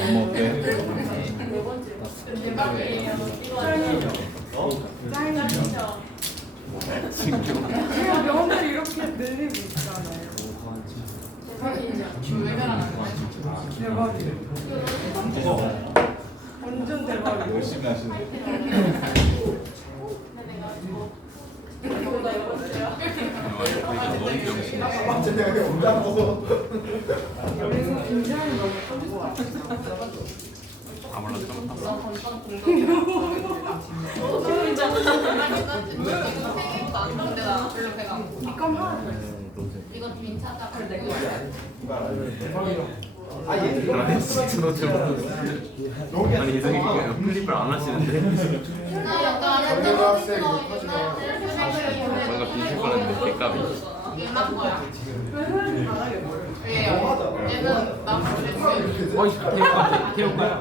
엄마 어때? 대박이에요. 제가 면을 이렇게 늘리고 있잖아요. 대박이죠. 왜 그러는 거야? 대박이에요. 완전 대박이에요. 열심히 하시네. 이거보다 이거였어요. 여기서 굉장히 너무 것 같아요. 아 몰라 좀 탔어. 있잖아. 이거 생일보다 안 좋은데 나 별로 배가 안 고파. 이건 하나 더 있어. 이거 빈차다. 아니 진짜 아니 이상하게 클립을 안 하시는데 나 약간 뭔가 뭔가 빈실 거는데 색감이 일만 거야. 왜요? 얘는 나무 그랬어요. 어이 태울까요?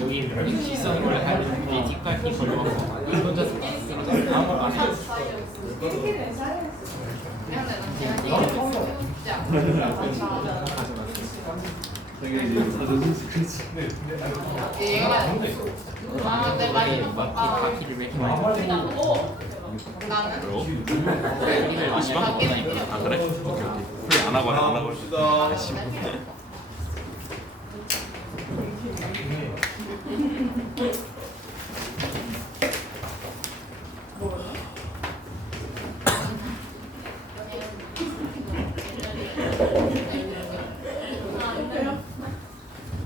여기 일시성을 하는 이 뒷갈기 걸어갖고 이거 혼자 아무것도 안 해. 바퀴를 왜 이렇게 많이 나는 힘을 마시마? 아 그래? 오케이 풀 안 하고 안 하고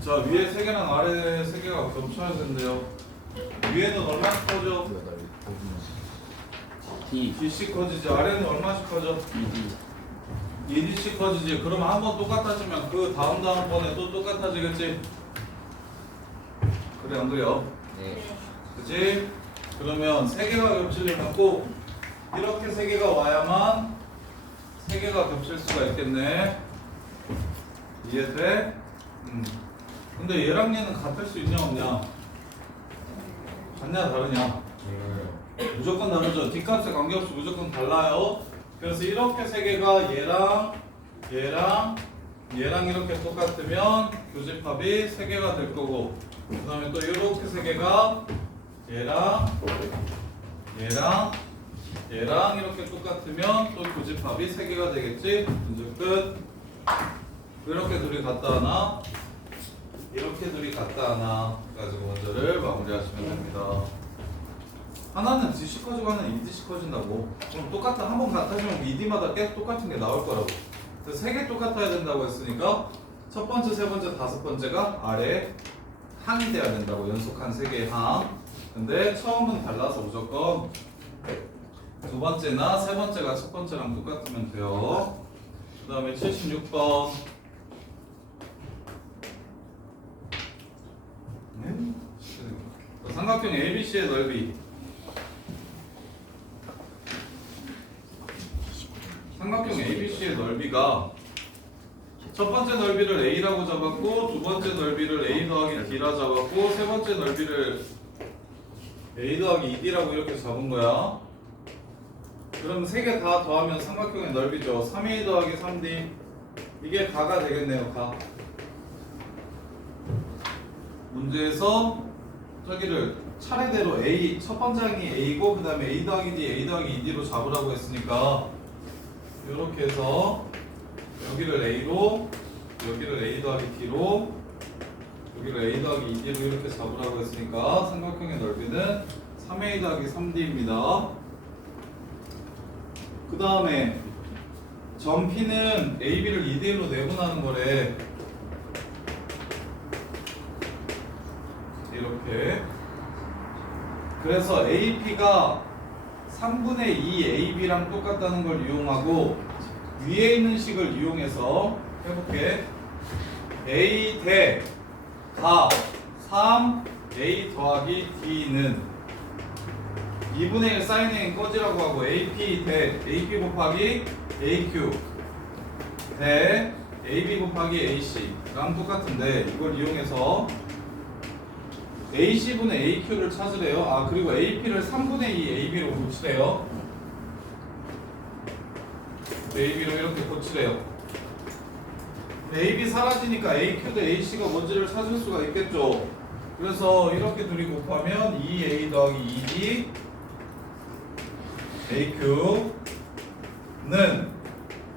자, 위에 세 개랑 아래 세 개가 겹쳐야 된대요. 위에는 얼마씩 커져? D D씩 커지지. 아래는 얼마씩 커져? ED씩 커지지. 그러면 한 번 똑같아지면 그 다음 번에 또 똑같아지겠지? 그래 안 그래요? 네. 그치? 그러면 세 개가 겹치려면 꼭 이렇게 세 개가 와야만 세 개가 겹칠 수가 있겠네. 이해돼? 근데 얘랑 얘는 같을 수 있냐 없냐? 같냐 다르냐? 무조건 다르죠. 뒷값에 관계없이 무조건 달라요. 그래서 이렇게 세 개가 얘랑 이렇게 똑같으면 교집합이 세 개가 될 거고, 그 다음에 또 이렇게 세 개가 얘랑 이렇게 똑같으면 또 교집합이 세 개가 되겠지. 문제 끝. 이렇게 둘이 같다 하나, 이렇게 둘이 같다 하나 가지고 문제를 마무리하시면 됩니다. 하나는 D씩 커지고 하나는 ED씩 커진다고. 그럼 똑같아. 한 번 같아지면 ED마다 계속 똑같은 게 나올 거라고. 그래서 세 개 똑같아야 된다고 했으니까 첫 번째, 세 번째, 다섯 번째가 아래 항이 돼야 된다고. 연속한 세 개의 항. 근데 처음은 달라서 무조건 두 번째나 세 번째가 첫 번째랑 똑같으면 돼요. 그 다음에 76번. 삼각형 ABC의 넓이. 삼각형 ABC의 넓이가 첫 번째 넓이를 A라고 잡았고, 두 번째 넓이를 A 더하기 D라 잡았고, 세 번째 넓이를 A 더하기 2D라고 이렇게 잡은 거야. 그럼 세 개 다 더하면 삼각형의 넓이죠. 3A 더하기 3D. 이게 가가 되겠네요. 가. 문제에서 저기를 차례대로 A, 첫 번째 항이 A고 그 다음에 A 더하기 D, A 더하기 2D로 잡으라고 했으니까 이렇게 해서 여기를 A로, 여기를 A 더하기 D로, 여기를 A 더하기 2D로 이렇게 잡으라고 했으니까 삼각형의 넓이는 3A 더하기 3D입니다. 그 다음에 점 P는 AB를 2대1로 내분하는 거래. 이렇게. 그래서 AP가 3분의 2 AB랑 똑같다는 걸 이용하고 위에 있는 식을 이용해서 해볼게. A 대 가 3 A 더하기 D는 2분의 1 sin A 꺼지라고 하고 AP 대 AP 곱하기 AQ 대 AB 곱하기 AC랑 똑같은데 이걸 이용해서 AC분의 AQ를 찾으래요. 아 그리고 AP를 3분의 2 AB로 고치래요. AB로 이렇게 고치래요. AB 사라지니까 AQ 대 AC가 뭔지를 찾을 수가 있겠죠. 그래서 이렇게 둘이 곱하면 2A 더하기 2B AQ는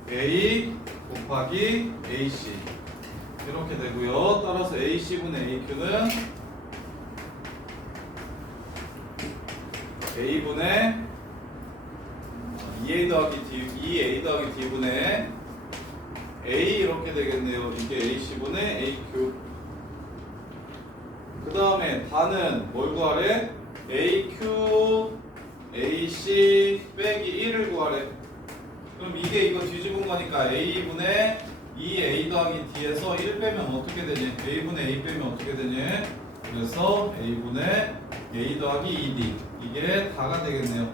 A 곱하기 AC 이렇게 되고요. 따라서 AC분의 AQ는 A분의 2A 더하기 D, 2A 더하기 D분의 A 이렇게 되겠네요. 이게 AC분의 AQ. 그 다음에 다는 뭘 구하래? AQ, AC 빼기 1을 구하래. 그럼 이게 이거 뒤집은 거니까 A분의 2A 더하기 D에서 1 빼면 어떻게 되니? A분의 A 빼면 어떻게 되니? 그래서 A분의 A 더하기 2D 이게 다가 되겠네요.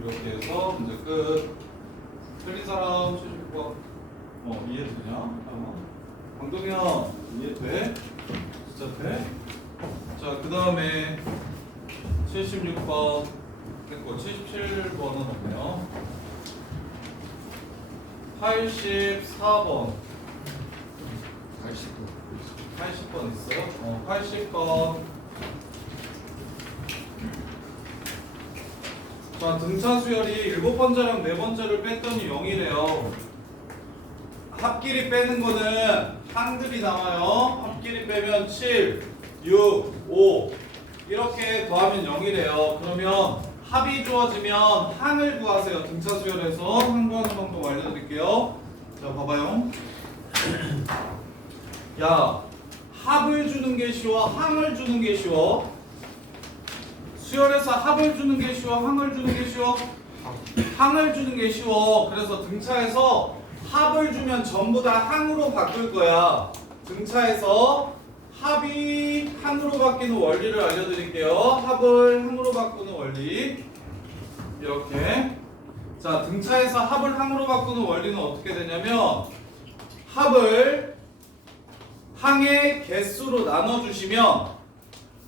이렇게 해서 문제 끝. 틀린 사람 76번 이해되냐? 강동현 이해돼? 진짜 돼? 자, 그 다음에 76번 됐고 77번은 없네요. 84번 80번 있어요? 80번. 자, 등차 수열이 7번째랑 4번째를 뺐더니 0이래요. 합끼리 빼는 거는 항들이 남아요. 합끼리 빼면 7, 6, 5 이렇게 더하면 0이래요. 그러면 합이 주어지면 항을 구하세요. 등차 수열에서 항 구하는 방법 알려드릴게요. 자, 봐봐요. 야, 합을 주는 게 쉬워? 항을 주는 게 쉬워? 수열에서 합을 주는 게 쉬워? 항을 주는 게 쉬워? 항을 주는 게 쉬워. 그래서 등차에서 합을 주면 전부 다 항으로 바꿀 거야. 등차에서 합이 항으로 바뀌는 원리를 알려드릴게요. 합을 항으로 바꾸는 원리. 이렇게. 자, 등차에서 합을 항으로 바꾸는 원리는 어떻게 되냐면 합을 항의 개수로 나눠주시면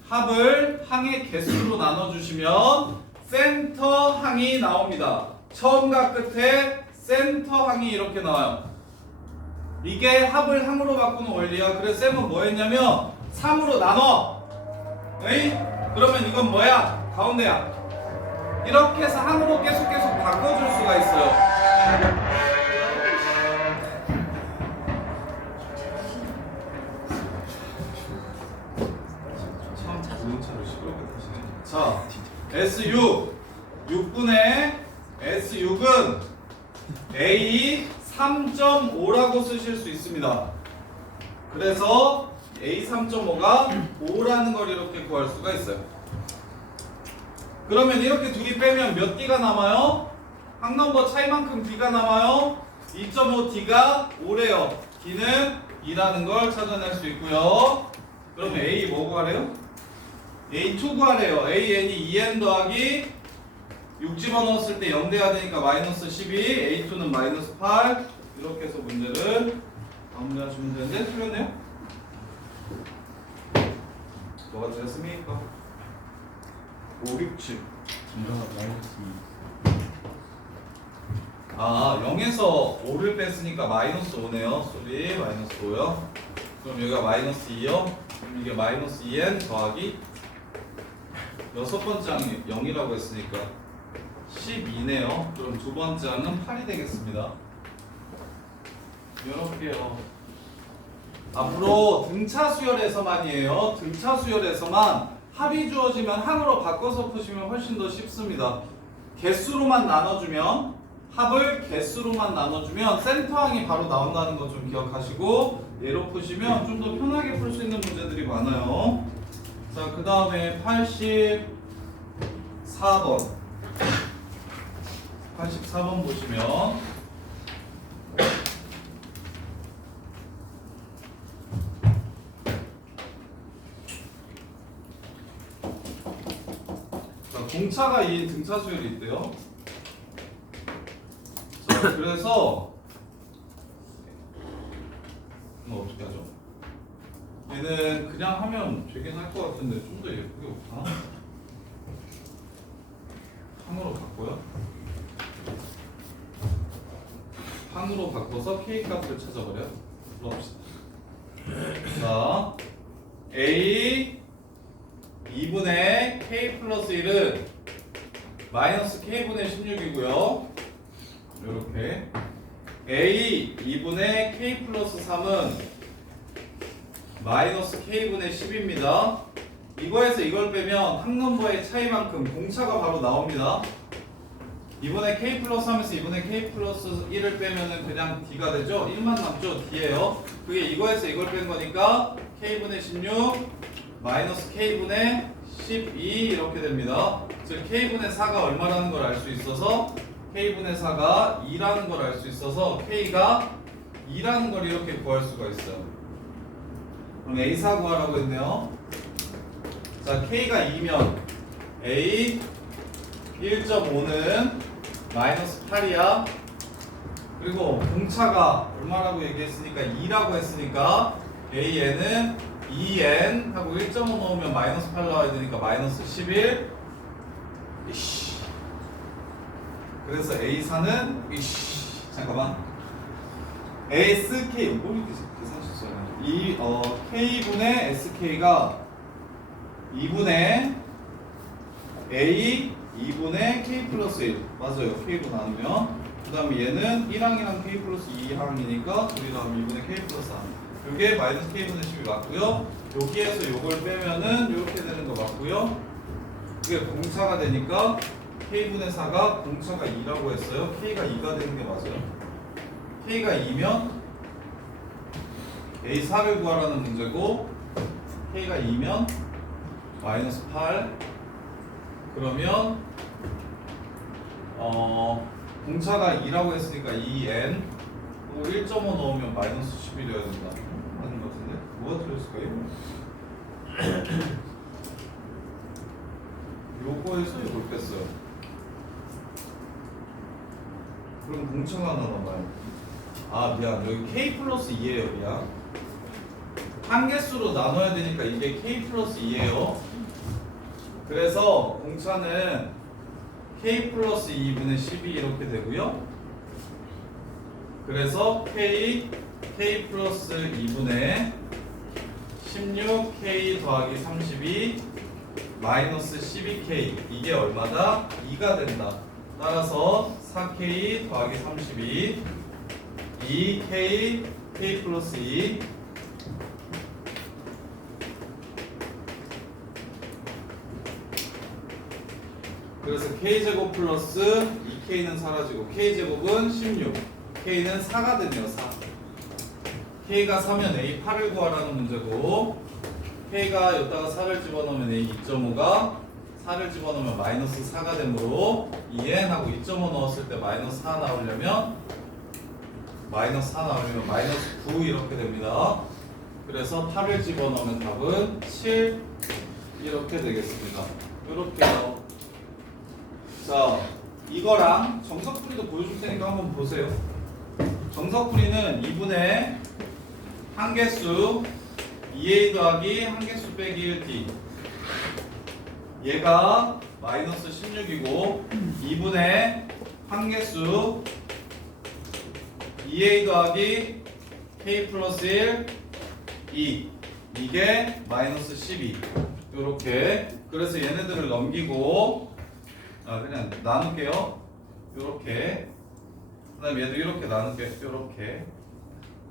합을 항의 개수로 나눠주시면 센터 항이 나옵니다. 처음과 끝에 센터 항이 이렇게 나와요. 이게 합을 항으로 바꾸는 원리야. 그래서 쌤은 뭐 했냐면 3으로 나눠. 에이? 그러면 이건 뭐야? 가운데야. 이렇게 해서 항으로 계속 바꿔줄 수가 있어요. 자, S6 6분의 S6은 A 3.5라고 쓰실 수 있습니다. 그래서 A 3.5가 5라는 걸 이렇게 구할 수가 있어요. 그러면 이렇게 둘이 빼면 몇 D가 남아요? 항넘버 차이만큼 D가 남아요. 2.5D가 5래요. D는 2라는 걸 찾아낼 수 있고요. 그러면 A 뭐 구하래요? A2 구하래요. AN이 2N 더하기 6 집어넣었을 때 0 돼야 되니까 마이너스 12, A2는 마이너스 8 이렇게 해서 문제를 마무리하시면 되는데 틀렸네요? 뭐가 틀렸습니까? 5, 6, 7 아, 0에서 5를 뺐으니까 마이너스 5네요. 소리 마이너스 5요. 그럼 여기가 마이너스 2요. 그럼 이게 마이너스 2n 더하기 여섯 번째 항이 0이라고 했으니까 12네요. 그럼 두 번째 항은 8이 되겠습니다. 이렇게요. 앞으로 등차 수열에서만이에요. 등차 수열에서만 합이 주어지면 항으로 바꿔서 푸시면 훨씬 더 쉽습니다. 개수로만 나눠주면 합을 개수로만 나눠주면 센터항이 바로 나온다는 거 좀 기억하시고 얘로 푸시면 좀 더 편하게 풀 수 있는 문제들이 많아요. 자, 그 다음에 84번 84번 보시면 자, 공차가 2인 등차 수열이 있대요. 자, 그래서 이거 어떻게 하죠? 얘는 그냥 하면 되긴 할 것 같은데 좀 더 예쁘게 없나? 항으로 바꿔요? 항으로 바꿔서 k 값을 찾아버려. 풀어봅시다. 자, a 2분의 k 플러스 1은 마이너스 k분의 16이고요. 이렇게 a 2분의 k 플러스 3은 마이너스 k분의 10입니다. 이거에서 이걸 빼면 항넘버의 차이만큼 공차가 바로 나옵니다. 2분의 k 플러스 3에서 2분의 k 플러스 1을 빼면은 그냥 d가 되죠? 1만 남죠? d예요. 그게 이거에서 이걸 뺀 거니까 k분의 16 마이너스 k분의 12 이렇게 됩니다. 즉 k분의 4가 얼마라는 걸 알 수 있어서 k분의 4가 2라는 걸 알 수 있어서 k가 2라는 걸 이렇게 구할 수가 있어요. 그럼 a4 구하라고 했네요. 자, k가 2면 a 1.5는 마이너스 8이야. 그리고 공차가 얼마라고 얘기했으니까 2라고 했으니까 AN은 2N 하고 1.5 넣으면 마이너스 8 나와야 되니까 마이너스 11. 이씨. 그래서 A4는 이씨. 잠깐만. SK 뭐 이렇게 계산했어요? 이 K분의 SK가 2분의 A 2분의 K 플러스 1 맞아요. K로 나누면 그 다음에 얘는 1항이랑 K 플러스 2항이니까 둘이 나누면 2분의 K 플러스 3 이게 마이너스 K분의 10이 맞고요. 여기에서 요걸 빼면은 이렇게 되는 거 맞고요. 이게 공차가 되니까 K분의 4가 공차가 2라고 했어요. K가 2가 되는 게 맞아요. K가 2면 A4를 구하라는 문제고 K가 2면 마이너스 8 그러면 공차가 2라고 했으니까 2n 1.5 넣으면 마이너스 10이 되어야 된다. 맞는 것 같은데? 뭐가 틀렸을까요? 요거에서 이걸 뺐어요. 그럼 공차가 하나 남아요. 아 미안, 여기 k 플러스 2예요. 미안. 한 개수로 나눠야 되니까 이게 k 플러스 2예요. 그래서 공차는 k 플러스 2분의 12 이렇게 되고요. 그래서 k 플러스 2분의 16k 더하기 32 마이너스 12k 이게 얼마다? 2가 된다. 따라서 4k 더하기 32 2k k 플러스 2 그래서 k제곱 플러스 2k는 사라지고 k제곱은 16 k는 4가 되네요. 4 k가 4면 a8을 구하라는 문제고 k가 여기다가 4를 집어넣으면 a2.5가 4를 집어넣으면 마이너스 4가 되므로 2n하고 2.5 넣었을 때 마이너스 4 나오려면 마이너스 4 나오려면 마이너스 9 이렇게 됩니다. 그래서 8을 집어넣으면 답은 7 이렇게 되겠습니다. 이렇게요. 자, 이거랑 정석풀이도 보여줄 테니까 한번 보세요. 정석풀이는 2분의 한개수 2a 더하기 한개수 빼기 1d 얘가 마이너스 16이고 2분의 한개수 2a 더하기 k 플러스 1 2 이게 마이너스 12 요렇게. 그래서 얘네들을 넘기고 그냥 나눌게요. 요렇게. 그 다음에 얘도 이렇게 나눌게요. 요렇게.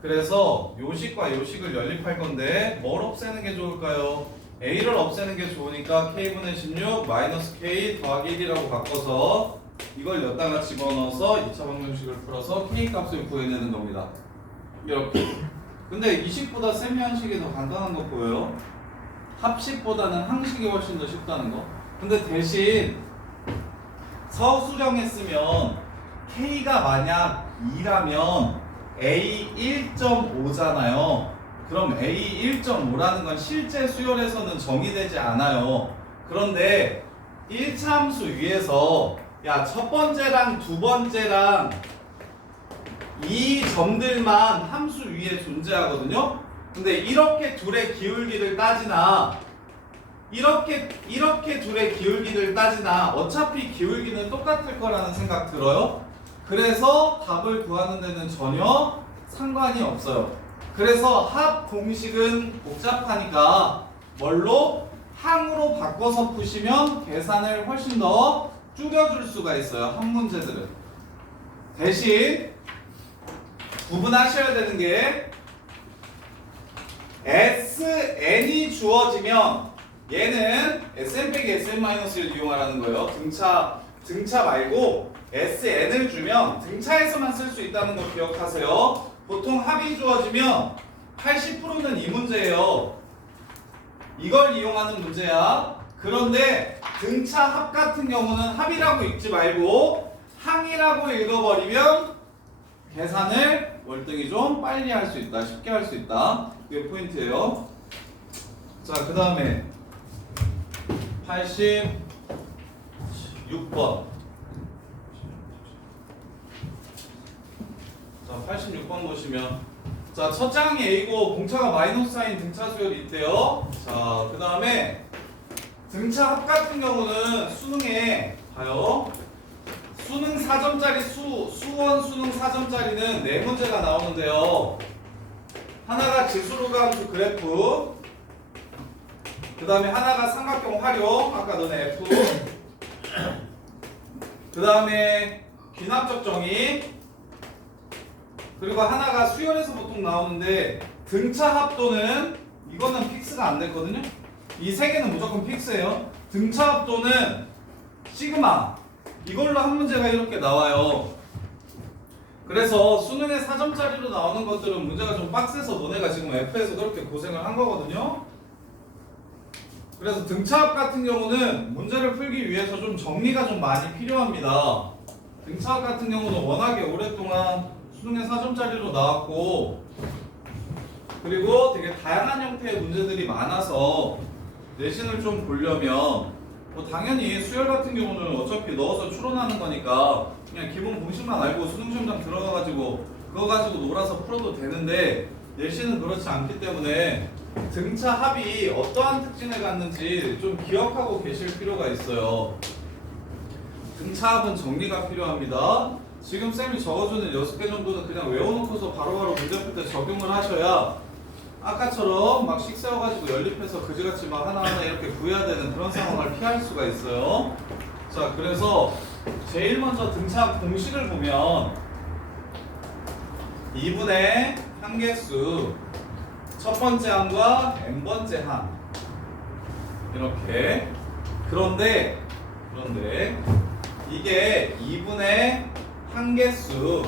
그래서 요식과 요식을 연립할 건데 뭘 없애는 게 좋을까요? A를 없애는 게 좋으니까 K분의 16 마이너스 K 더하기 1이라고 바꿔서 이걸 여기다가 집어넣어서 2차 방정식을 풀어서 K 값을 구해내는 겁니다. 이렇게. 근데 이식보다 세미항식이 더 간단한 거 보여요? 합식보다는 항식이 훨씬 더 쉽다는 거. 근데 대신 서술형했으면 K가 만약 2라면 A 1.5잖아요. 그럼 A 1.5라는 건 실제 수열에서는 정의되지 않아요. 그런데 1차 함수 위에서 야, 첫 번째랑 두 번째랑 이 점들만 함수 위에 존재하거든요. 근데 이렇게 둘의 기울기를 따지나 이렇게 둘의 기울기를 따지나 어차피 기울기는 똑같을 거라는 생각 들어요? 그래서 답을 구하는 데는 전혀 상관이 없어요. 그래서 합 공식은 복잡하니까 뭘로? 항으로 바꿔서 푸시면 계산을 훨씬 더 줄여줄 수가 있어요. 합 문제들은. 대신 구분하셔야 되는 게 SN이 주어지면 얘는 SN 빼기 SN-1을 이용하라는 거예요. 등차 말고 SN을 주면 등차에서만 쓸 수 있다는 거 기억하세요. 보통 합이 주어지면 80%는 이 문제예요. 이걸 이용하는 문제야. 그런데 등차 합 같은 경우는 합이라고 읽지 말고 항이라고 읽어버리면 계산을 월등히 좀 빨리 할 수 있다. 쉽게 할 수 있다. 그게 포인트예요. 자, 그 다음에 86번. 자, 86번 보시면 자, 첫 장이 A고 공차가 마이너스 사인 등차 수열이 있대요. 자, 그 다음에 등차 합 같은 경우는 수능에 봐요. 수능 4점짜리 수원 수능 4점짜리는 4문제가 나오는데요. 하나가 지수로가 함수 그래프, 그 다음에 하나가 삼각형 활용, 아까 너네 F, 그 다음에 귀납적 정의, 그리고 하나가 수열에서 보통 나오는데 등차 합도는 이거는 픽스가 안 됐거든요. 이 세 개는 무조건 픽스예요. 등차 합도는 시그마, 이걸로 한 문제가 이렇게 나와요. 그래서 수능에 4점짜리로 나오는 것들은 문제가 좀 빡세서 너네가 지금 F에서 그렇게 고생을 한 거거든요. 그래서 등차합 같은 경우는 문제를 풀기 위해서 좀 정리가 좀 많이 필요합니다. 등차합 같은 경우는 워낙에 오랫동안 수능에 4점짜리로 나왔고, 그리고 되게 다양한 형태의 문제들이 많아서 내신을 좀 보려면 뭐 당연히 수열 같은 경우는 어차피 넣어서 추론하는 거니까 그냥 기본 공식만 알고 수능시험장 들어가가지고 그거 가지고 놀아서 풀어도 되는데, 내신은 그렇지 않기 때문에 등차 합이 어떠한 특징을 갖는지 좀 기억하고 계실 필요가 있어요. 등차 합은 정리가 필요합니다. 지금 쌤이 적어주는 6개 정도는 그냥 외워놓고서 바로바로 문제 풀 때 적용을 하셔야 아까처럼 막 식세워가지고 연립해서 그지같이 막 하나하나 이렇게 구해야 되는 그런 상황을 피할 수가 있어요. 자, 그래서 제일 먼저 등차 공식을 보면 2분의 항계수 첫 번째 항과 n번째 항 이렇게. 그런데 이게 2분의 항계수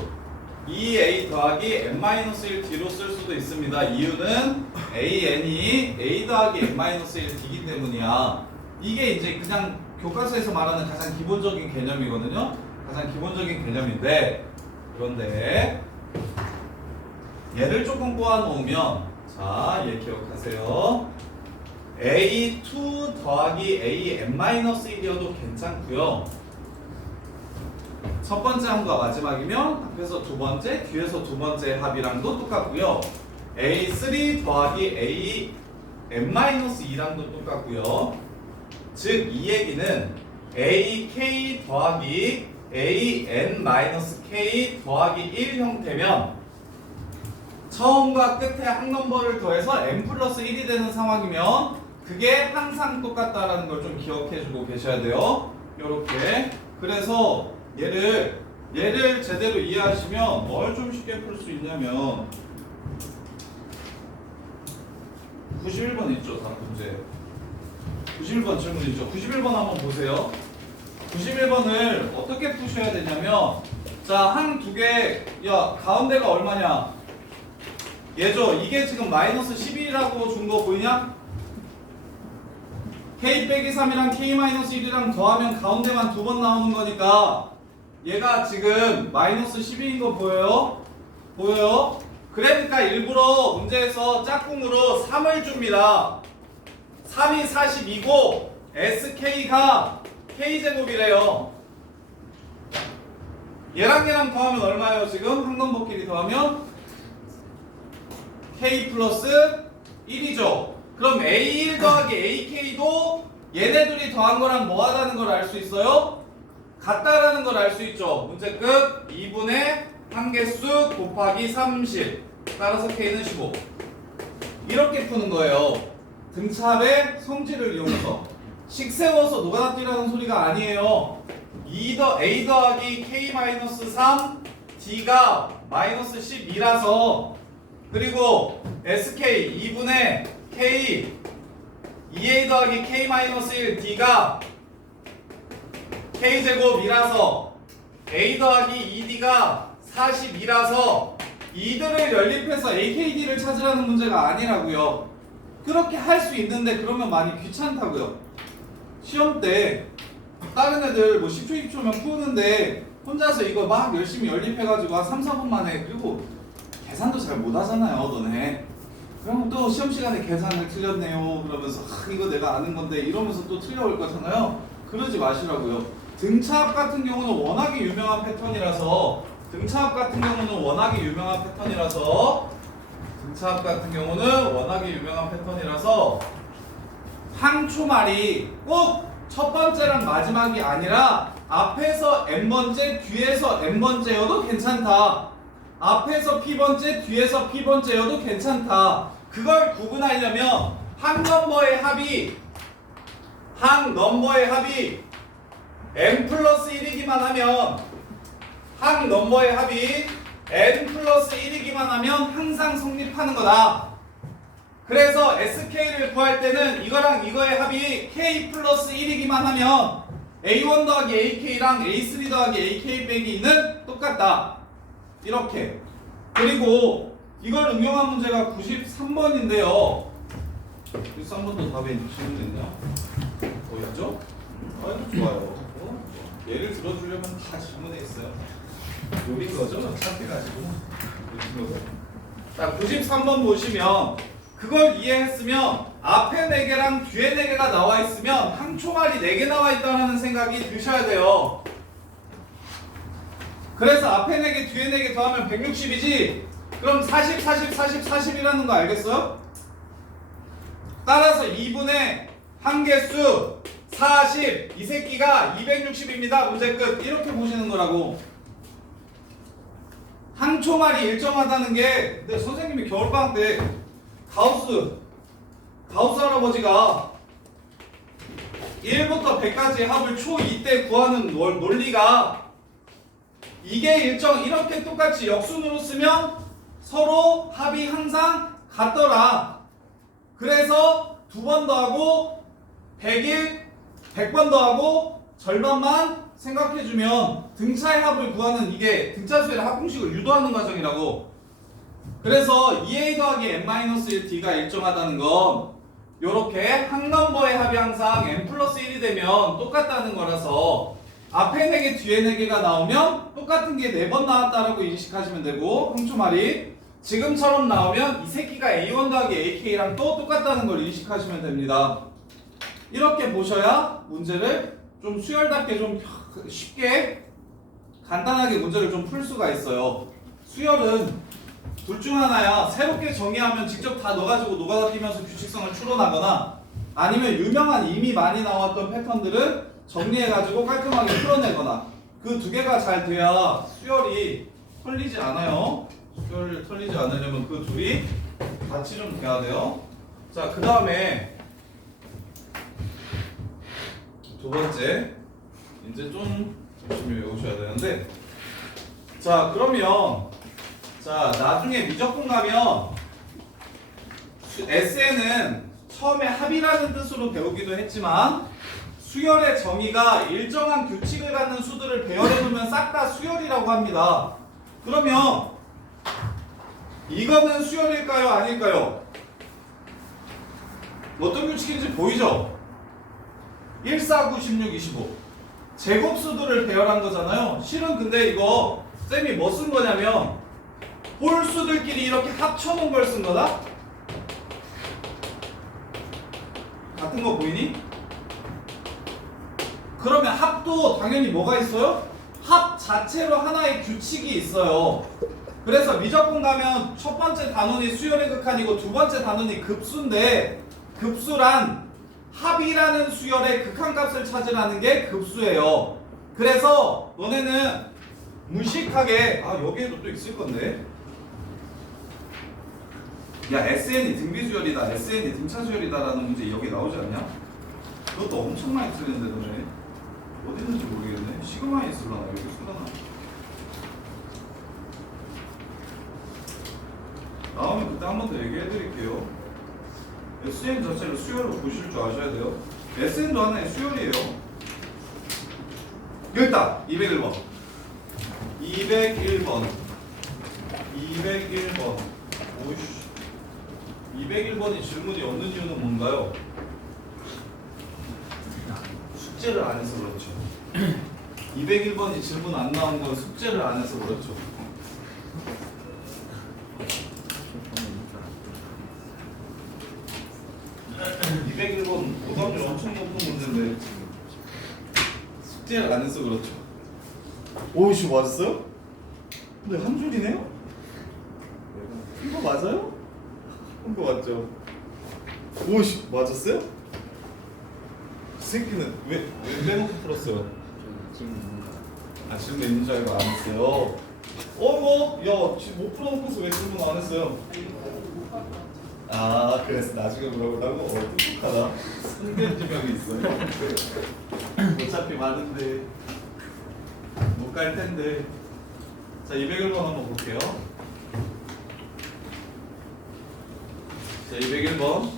2a 더하기 n-1d로 쓸 수도 있습니다. 이유는 an이 a 더하기 n-1d이기 때문이야. 이게 이제 그냥 교과서에서 말하는 가장 기본적인 개념이거든요. 가장 기본적인 개념인데, 그런데 얘를 조금 꼬아놓으면, 자, 얘 기억하세요. a2 더하기 an-1이어도 괜찮고요. 첫 번째 항과 마지막이면 앞에서 두 번째, 뒤에서 두 번째 합이랑도 똑같고요. a3 더하기 an-2랑도 똑같고요. 즉, 이 얘기는 ak 더하기 an-k 더하기 1 형태면 처음과 끝에 한 넘버를 더해서 n 플러스 1이 되는 상황이면 그게 항상 똑같다라는 걸 좀 기억해주고 계셔야 돼요. 요렇게. 그래서 얘를 제대로 이해하시면 뭘 좀 쉽게 풀 수 있냐면 91번 있죠, 다음 문제. 91번 질문 있죠. 91번 한번 보세요. 91번을 어떻게 푸셔야 되냐면, 자, 항 두 개, 야, 가운데가 얼마냐? 얘죠. 이게 지금 마이너스 11이라고 준 거 보이냐? k 빼기 3이랑 k 마이너스 1이랑 더하면 가운데만 두 번 나오는 거니까 얘가 지금 마이너스 12인 거 보여요? 보여요? 그러니까 일부러 문제에서 짝꿍으로 3을 줍니다. 3이 42고 sk가 k제곱이래요. 얘랑 더하면 얼마예요? 지금 항넘버끼리 더하면 k 플러스 1이죠. 그럼 a1 더하기 ak도 얘네 둘이 더한 거랑 뭐 하다는 걸 알 수 있어요? 같다라는 걸 알 수 있죠. 문제 끝. 2분의 한개수 곱하기 30 따라서 K는 15 이렇게 푸는 거예요. 등차의 성질을 이용해서 식 세워서 노가다뛰라는 소리가 아니에요. A 더하기 K-3 D가 마이너스 12라서 그리고 SK 2분의 K 2A 더하기 K-1 D가 K제곱이라서 A 더하기 2D가 42라서 이들을 연립해서 AKD를 찾으라는 문제가 아니라고요. 그렇게 할 수 있는데 그러면 많이 귀찮다고요. 시험 때 다른 애들 뭐 10초 20초면 푸는데 혼자서 이거 막 열심히 연립해가지고 한 3, 4분 만에 그리고 계산도 잘 못하잖아요 너네. 그러면 또 시험 시간에 계산을 틀렸네요 그러면서 이거 내가 아는 건데 이러면서 또 틀려올 거잖아요. 그러지 마시라고요. 등차합 같은 경우는 워낙에 유명한 패턴이라서 항초말이 꼭 첫 번째랑 마지막이 아니라 앞에서 n번째 뒤에서 n번째여도 괜찮다. 앞에서 p번째 뒤에서 p번째여도 괜찮다. 그걸 구분하려면 항 넘버의 합이 n 플러스 1이기만 하면 항상 성립하는 거다. 그래서 SK를 구할 때는 이거랑 이거의 합이 K 플러스 1이기만 하면 A1 더하기 AK랑 A3 더하기 AK 빼기 2는 똑같다. 이렇게. 그리고 이걸 응용한 문제가 93번인데요. 93번도 답에 질문 있나요? 있죠? 아주 좋아요. 예를 들어주려면 다 질문에 있어요. 요린 거죠? 착해가지고. 자, 93번 보시면 그걸 이해했으면 앞에 4개랑 뒤에 4개가 나와 있으면 항초말이 4개 나와 있다는 생각이 드셔야 돼요. 그래서 앞에 4개 뒤에 4개 더하면 160이지? 그럼 40, 40, 40, 40이라는 거 알겠어요? 따라서 2분의 한개수 40 이 새끼가 260입니다. 문제 끝. 이렇게 보시는 거라고. 항초말이 일정하다는 게 근데 선생님이 겨울방학 때 가우스 할아버지가 1부터 100까지 합을 초2 때 구하는 논리가 이게 이렇게 똑같이 역순으로 쓰면 서로 합이 항상 같더라. 그래서 2번 더하고 100번 더하고 절반만 생각해주면 등차의 합을 구하는 이게 등차수의 합공식을 유도하는 과정이라고. 그래서 2A 더하기 n-1D가 일정하다는 건 요렇게 항넘버의 합이 항상 n 플러스 1이 되면 똑같다는 거라서 앞에 4개 뒤에 4개가 나오면 똑같은 게 4번 나왔다라고 인식하시면 되고, 항초말이 지금처럼 나오면 이 새끼가 A1 더하기 AK랑 또 똑같다는 걸 인식하시면 됩니다. 이렇게 보셔야 문제를 좀 수열답게 좀 쉽게 간단하게 문제를 좀 풀 수가 있어요. 수열은 둘 중 하나야. 새롭게 정의하면 직접 다 넣어가지고 노가다 뛰면서 규칙성을 추론하거나 아니면 유명한 이미 많이 나왔던 패턴들을 정리해가지고 깔끔하게 풀어내거나 그 두 개가 잘 돼야 수열이 털리지 않아요. 수열이 털리지 않으려면 그 둘이 같이 좀 돼야 돼요. 자, 그 다음에 두 번째 이제 좀 열심히 외우셔야 되는데, 자 그러면 자 나중에 미적분 가면 SN은 처음에 합이라는 뜻으로 배우기도 했지만 수열의 정의가 일정한 규칙을 갖는 수들을 배열해 놓으면 싹 다 수열이라고 합니다. 그러면 이거는 수열일까요? 아닐까요? 어떤 규칙인지 보이죠? 1, 4, 9, 16, 25 제곱수들을 배열한 거잖아요. 실은 근데 이거 쌤이 뭐 쓴 거냐면 홀수들끼리 이렇게 합쳐놓은 걸 쓴 거다? 같은 거 보이니? 그러면 합도 당연히 뭐가 있어요? 합 자체로 하나의 규칙이 있어요. 그래서 미적분 가면 첫 번째 단원이 수열의 극한이고 두 번째 단원이 급수인데, 급수란 합이라는 수열의 극한값을 찾으라는 게 급수예요. 그래서 너네는 무식하게 여기에도 또 있을 건데 야 SN이 등비수열이다 SN이 등차수열이다라는 문제 여기 나오지 않냐? 그것도 엄청 많이 틀리는데 너네 어디 있는지 모르겠네. 시그마에 있을라나 여기 있을라나 나오면 그때 한 번 더 얘기해 드릴게요. SN 자체를 수열로 보실 줄 아셔야 돼요. SN도 하나의 수열이에요. 여기 있다. 201번 201번 201번 오이씨 201번이 질문이 없는 이유는 뭔가요? 숙제를 안 해서 그렇죠. 201번이 질문 안 나온 건 숙제를 안 해서 그렇죠. 201번 고등학교 엄청 높은 문제인데 숙제를 안 해서 그렇죠. 오이씨 맞았어요? 근데 한 줄이네요? 이거 맞아요? 이거 맞죠? 오이씨 맞았어요? 이 새끼는 왜 빼놓고 풀었어요? 아 질문 있는 줄 알고 안 했어요. 야 지금 못 풀어놓고서 왜 질문 안 했어요? 아 그래서 나중에 물어보라고? 똑똑하다. 선견지명이 있어요. 어차피 많은데 못 갈 텐데. 자 201번 한번 볼게요. 자 201번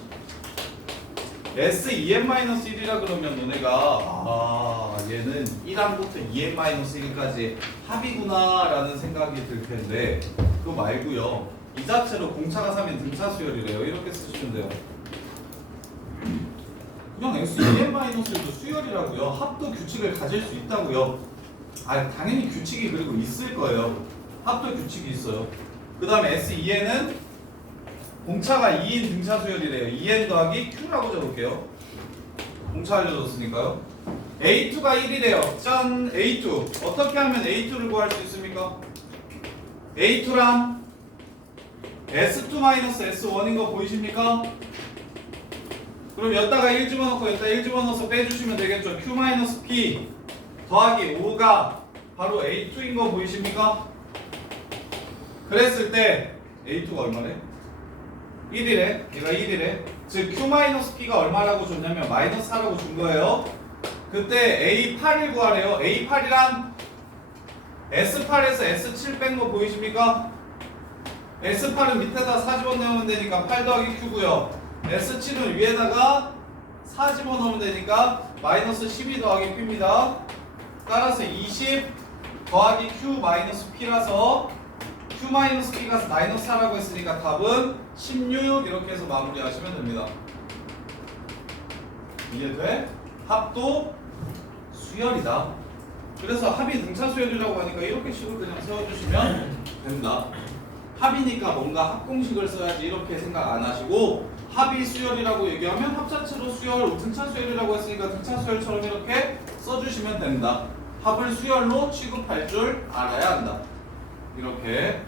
S2n-1이라 그러면 너네가 얘는 1항부터 2n-1까지 합이구나 라는 생각이 들 텐데 그거 말고요 이 자체로 공차가 3인 등차 수열이래요. 이렇게 쓰시면 돼요. 그냥 S2n-1도 수열이라고요. 합도 규칙을 가질 수 있다고요. 당연히 규칙이 그리고 있을 거예요. 합도 규칙이 있어요. 그 다음에 S2n은 공차가 2인 등차 수열이래요. 2n 더하기 q라고 적을게요. 공차 알려줬으니까요. A2가 1이래요. 짠! A2 어떻게 하면 A2를 구할 수 있습니까? A2랑 S2-S1인 거 보이십니까? 그럼 여기다가 1 집어넣고 여기다 1 집어넣어서 빼주시면 되겠죠. Q-P 더하기 5가 바로 A2인 거 보이십니까? 그랬을 때 A2가 얼마래? 1이래. 얘가 1이래. 즉 Q-P가 얼마라고 줬냐면 마이너스 4라고 준 거예요. 그때 A8을 구하래요. A8이란 S8에서 S7 뺀 거 보이십니까? S8은 밑에다 4 집어넣으면 되니까 8 더하기 Q고요. S7은 위에다가 4 집어넣으면 되니까 마이너스 12 더하기 P입니다. 따라서 20 더하기 Q-P라서 Q-P가 마이너스 4라고 했으니까 답은 16 이렇게 해서 마무리하시면 됩니다. 이해돼? 합도 수열이다. 그래서 합이 등차 수열이라고 하니까 이렇게 식으로 그냥 세워주시면 됩니다. 합이니까 뭔가 합공식을 써야지 이렇게 생각 안 하시고 합이 수열이라고 얘기하면 합 자체로 수열, 등차 수열이라고 했으니까 등차 수열처럼 이렇게 써주시면 됩니다. 합을 수열로 취급할 줄 알아야 한다. 이렇게.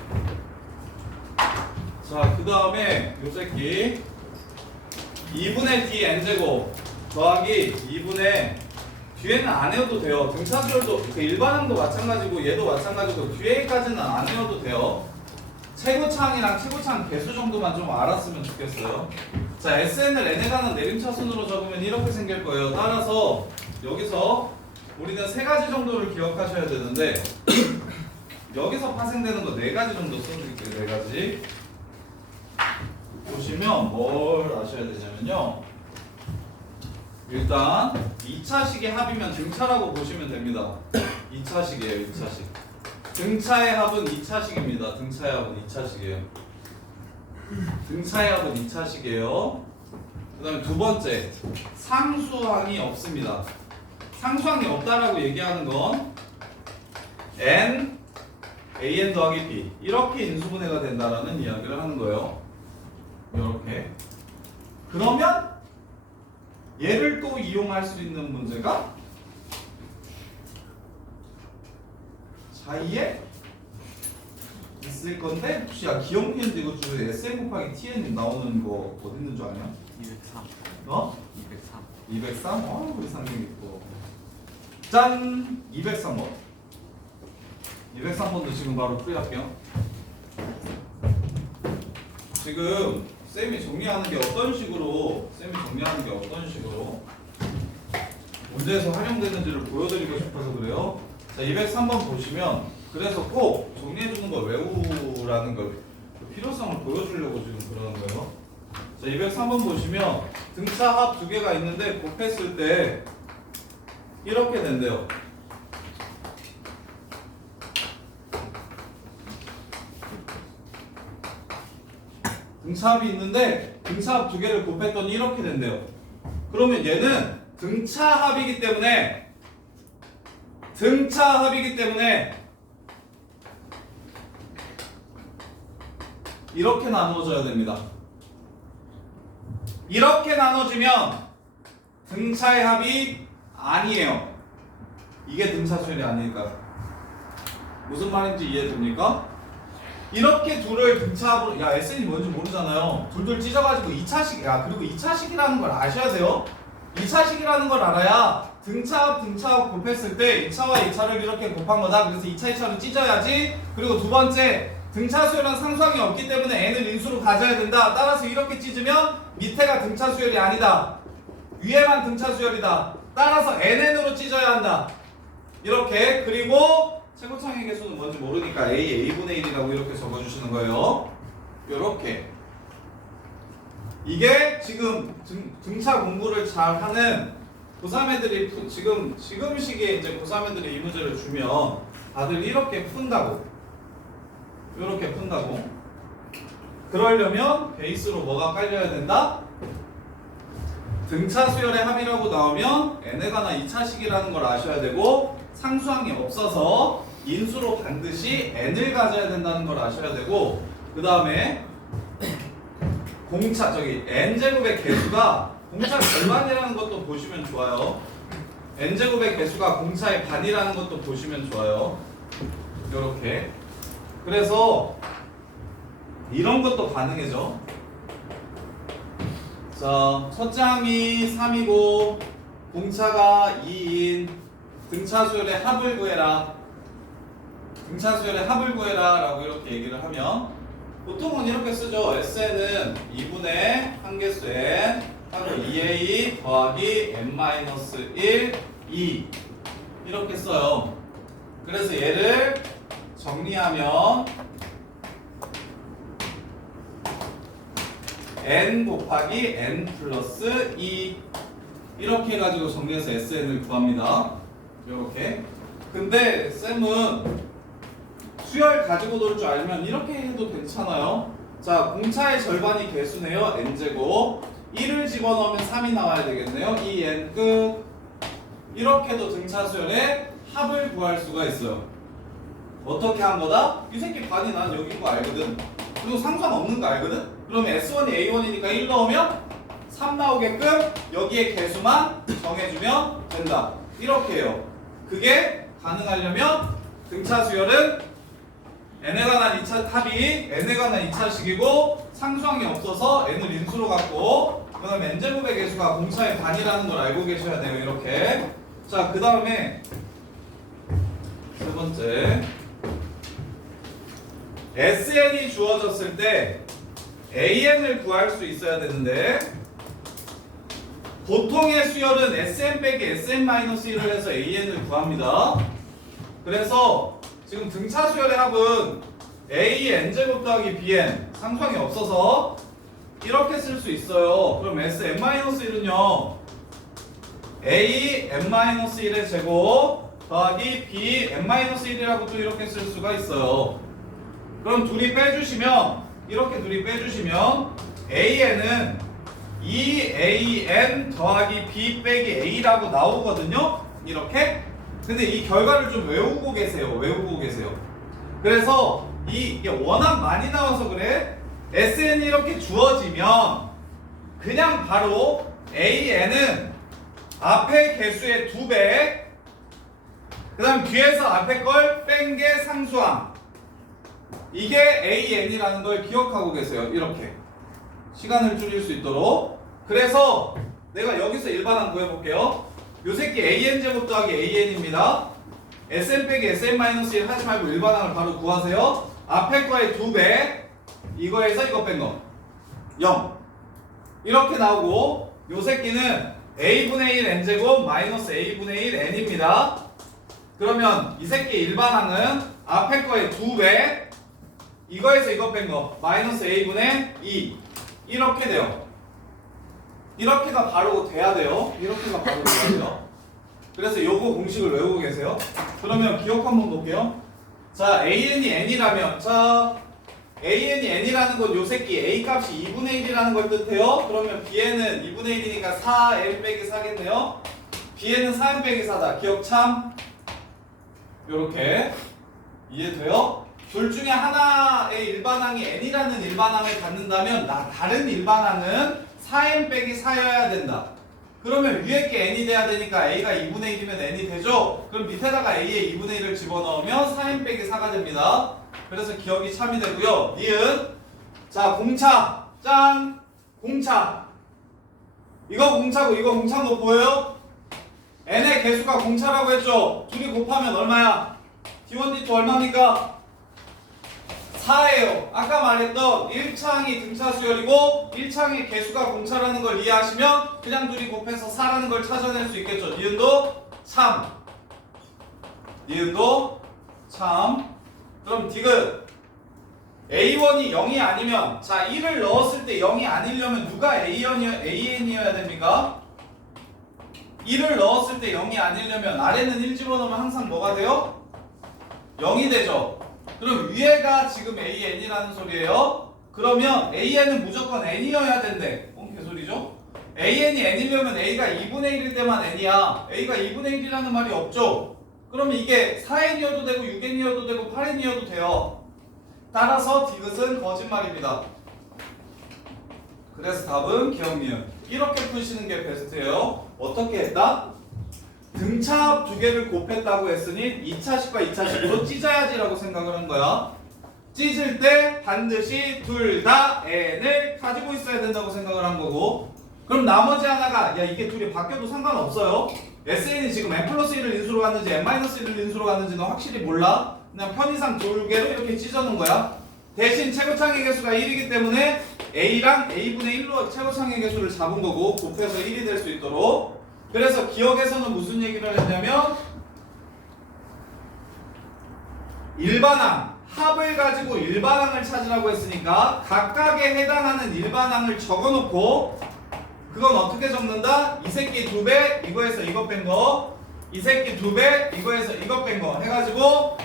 자, 그 다음에 요 새끼 2분의 D n제곱 더하기 2분의 뒤에는 안 해도 돼요. 등차 수열도 그 일반항도 마찬가지고 얘도 마찬가지고 뒤에까지는 안 해도 돼요. 최고차항이랑 최고차항 개수 정도만 좀 알았으면 좋겠어요. 자, SN을 n에 가는 내림차순으로 적으면 이렇게 생길 거예요. 따라서 여기서 우리는 3가지 정도를 기억하셔야 되는데 여기서 파생되는 거 4가지 정도 써드릴게요. 4가지 보시면 뭘 아셔야 되냐면요, 일단 2차식의 합이면 등차라고 보시면 됩니다. 2차식이에요. 2차식 등차의 합은 2차식입니다. 등차의 합은 2차식이에요. 등차의 합은 2차식이에요. 그 다음에 두 번째, 상수항이 없습니다. 상수항이 없다라고 얘기하는 건 n, an 더하기 b 이렇게 인수분해가 된다라는 이야기를 하는 거예요. 이렇게. 그러면 얘를 또 이용할 수 있는 문제가 사이에 있을 건데, 혹시 기억 피해인데 이거 중에 SM 곱하기 TN 나오는 거 어디 있는 줄 아냐? 203. 어? 203. 203? 우리 상경 있고. 짠! 203번. 203번도 지금 바로 풀이할게요. 지금 쌤이 정리하는 게 어떤 식으로 문제에서 활용되는지를 보여드리고 싶어서 그래요. 자, 203번 보시면 그래서 꼭 정리해주는 걸 외우라는 걸 필요성을 보여주려고 지금 그러는 거예요. 자, 203번 보시면 등차 합 두 개가 있는데 곱했을 때 이렇게 된대요. 등차합이 있는데 등차합 두 개를 곱했더니 이렇게 된대요. 그러면 얘는 등차합이기 때문에 이렇게 나누어져야 됩니다. 이렇게 나눠지면 등차의 합이 아니에요. 이게 등차 수열이 아니니까. 무슨 말인지 이해됩니까? 이렇게 둘을 등차합으로, 야, SN이 뭔지 모르잖아요. 둘둘 찢어가지고 2차식, 야, 그리고 2차식이라는 걸 아셔야 돼요. 2차식이라는 걸 알아야 등차합 곱했을 때 2차와 2차를 이렇게 곱한 거다. 그래서 2차, 2차로 찢어야지. 그리고 두 번째, 등차 수열은 상수항이 없기 때문에 n을 인수로 가져야 된다. 따라서 이렇게 찢으면 밑에가 등차 수열이 아니다. 위에만 등차 수열이다. 따라서 nn으로 찢어야 한다. 이렇게. 그리고 최고창의 개수는 뭔지 모르니까 a분의 1이라고 이렇게 적어주시는 거예요. 이렇게. 이게 지금 등차 공부를 잘하는 고3 애들이 지금 시기에 이제 고3 애들이 이 문제를 주면 다들 이렇게 푼다고. 이렇게 푼다고. 그러려면 베이스로 뭐가 깔려야 된다? 등차 수열의 합이라고 나오면 n에 관한 2차식이라는 걸 아셔야 되고 상수항이 없어서 인수로 반드시 n을 가져야 된다는 걸 아셔야 되고 그 다음에 n제곱의 개수가 공차 절반이라는 것도 보시면 좋아요. n제곱의 개수가 공차의 반이라는 것도 보시면 좋아요. 이렇게. 그래서 이런 것도 가능해져. 자, 첫째 항이 3이고 공차가 2인 등차 수열의 합을 구해라. 등차 수열의 합을 구해라 라고 이렇게 얘기를 하면 보통은 이렇게 쓰죠. SN은 2분의 한개수 n 하루 2a 더하기 n-1 2 이렇게 써요. 그래서 얘를 정리하면 n 곱하기 n 플러스 2 이렇게 해가지고 정리해서 SN을 구합니다. 이렇게. 근데 쌤은 수열 가지고 놀 줄 알면 이렇게 해도 괜찮아요. 자, 공차의 절반이 개수네요. n제곱 1을 집어넣으면 3이 나와야 되겠네요. 2n 끝. 이렇게도 등차 수열의 합을 구할 수가 있어요. 어떻게 한 거다? 이 새끼 반이 난 여긴 거 알거든. 그리고 상관 없는 거 알거든? 그러면 S1이 A1이니까 1 넣으면 3 나오게끔 여기에 개수만 정해주면 된다. 이렇게 해요. 그게 가능하려면 등차 수열은 n에 관한 2차 합이 n에 관한 2차식이고 상수항이 없어서 n을 인수로 갖고 그 다음에 n제곱의 개수가 공차의 반이라는 걸 알고 계셔야 돼요. 이렇게. 자, 그 다음에 세 번째 SN이 주어졌을 때 AN을 구할 수 있어야 되는데 보통의 수열은 SN 빼기 SN-1을 해서 AN을 구합니다. 그래서 지금 등차 수열의 합은 A n제곱 더하기 BN 상수항이 없어서 이렇게 쓸 수 있어요. 그럼 SN-1은요 A n-1의 제곱 더하기 B n-1이라고 또 이렇게 쓸 수가 있어요. 그럼 둘이 빼주시면 이렇게 둘이 빼주시면 AN은 2AN 더하기 B 빼기 A라고 나오거든요. 이렇게. 근데 이 결과를 좀 외우고 계세요. 그래서 이게 워낙 많이 나와서 그래. SN이 이렇게 주어지면 그냥 바로 AN은 앞에 개수의 2배 그 다음 뒤에서 앞에 걸 뺀 게 상수항 이게 AN이라는 걸 기억하고 계세요. 이렇게 시간을 줄일 수 있도록. 그래서 내가 여기서 일반항 구해볼게요. 요 새끼 AN제곱 더하기 AN입니다. SN 빼기 SN-1 하지 말고 일반항을 바로 구하세요. 앞에 거의 2배, 이거에서 이거 뺀 거 0 이렇게 나오고, 요 새끼는 A분의 1 N제곱 마이너스 A분의 1 N입니다. 그러면 이 새끼 일반항은 앞에 거의 2배, 이거에서 이거 뺀 거 마이너스 A분의 2 이렇게 돼요. 이렇게가 바로 돼야 돼요. 이렇게가 바로 돼야 돼요. 그래서 요거 공식을 외우고 계세요. 그러면 기억 한번 볼게요. 자, AN이 N이라면, 자, AN이 N이라는 건 요 새끼 A 값이 2분의 1이라는 걸 뜻해요. 그러면 B에는 2분의 1이니까 4N 빼기 4겠네요. B에는 4N 빼기 4다. 기억 참. 요렇게. 이해돼요? 둘 중에 하나의 일반항이 N이라는 일반항을 갖는다면 다른 일반항은 4N 빼기 4여야 된다. 그러면 위에 게 N이 돼야 되니까 A가 2분의 1이면 N이 되죠? 그럼 밑에다가 A에 2분의 1을 집어넣으면 4N 빼기 4가 됩니다. 그래서 기억이 참이 되고요. 니은. 자, 공차. 짠. 공차. 이거 공차고 이거 공차인 거 보여요? N의 개수가 공차라고 했죠? 둘이 곱하면 얼마야? D1, D2 얼마입니까? 4예요. 아까 말했던 1창이 등차 수열이고 1창의 개수가 공차라는 걸 이해하시면 그냥 둘이 곱해서 4라는 걸 찾아낼 수 있겠죠. 니은도 참. 니은도 참. 그럼 디귿. A1이 0이 아니면, 자, 1을 넣었을 때 0이 아니려면 누가 AN이어야 됩니까? 1을 넣었을 때 0이 아니려면 아래는 1 집어넣으면 항상 뭐가 돼요? 0이 되죠. 그럼 위에가 지금 AN이라는 소리예요. 그러면 AN은 무조건 N이어야 된대. 뭔 개소리죠? AN이 N이려면 A가 2분의 1일 때만 N이야. A가 2분의 1이라는 말이 없죠. 그러면 이게 4N이어도 되고 6N이어도 되고 8N이어도 돼요. 따라서 디귿은 거짓말입니다. 그래서 답은 기억니은. 이렇게 푸시는 게 베스트예요. 어떻게 했다? 등차 두 개를 곱했다고 했으니 2차식과 2차식으로 찢어야지라고 생각을 한 거야. 찢을 때 반드시 둘 다 n을 가지고 있어야 된다고 생각을 한 거고, 그럼 나머지 하나가, 야, 이게 둘이 바뀌어도 상관없어요. SN이 지금 n 플러스 1을 인수로 갔는지 n 마이너스 1을 인수로 갔는지는 확실히 몰라. 그냥 편의상 두 개로 이렇게 찢어놓은 거야. 대신 최고창의 개수가 1이기 때문에 A랑 A분의 1로 최고창의 개수를 잡은 거고, 곱해서 1이 될 수 있도록. 그래서 기억에서는 무슨 얘기를 했냐면, 일반항, 합을 가지고 일반항을 찾으라고 했으니까 각각에 해당하는 일반항을 적어놓고, 그건 어떻게 적는다? 이 새끼 2배, 이거에서 이거 뺀 거, 이 새끼 2배, 이거에서 이거 뺀 거 해가지고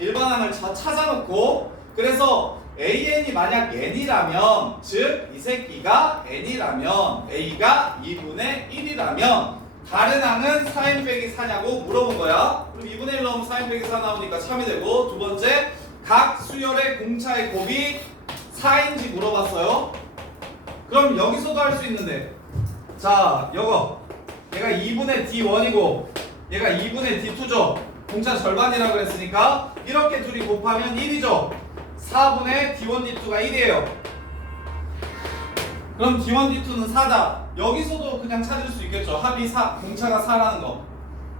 일반항을 찾아놓고, 그래서 AN이 만약 N이라면, 즉 이 새끼가 N이라면 A가 2분의 1이라면 다른 항은 4n 빼기 4냐고 물어본 거야. 그럼 2분의 1 넣으면 4n 빼기 4 나오니까 참이 되고, 두 번째, 각 수열의 공차의 곱이 4인지 물어봤어요. 그럼 여기서도 할 수 있는데, 자, 요거 얘가 2분의 D1이고 얘가 2분의 D2죠. 공차 절반이라고 그랬으니까 이렇게 둘이 곱하면 1이죠. 4분의 D1, D2가 1이에요. 그럼 D1, D2는 4다. 여기서도 그냥 찾을 수 있겠죠. 합이 4, 공차가 4라는 거.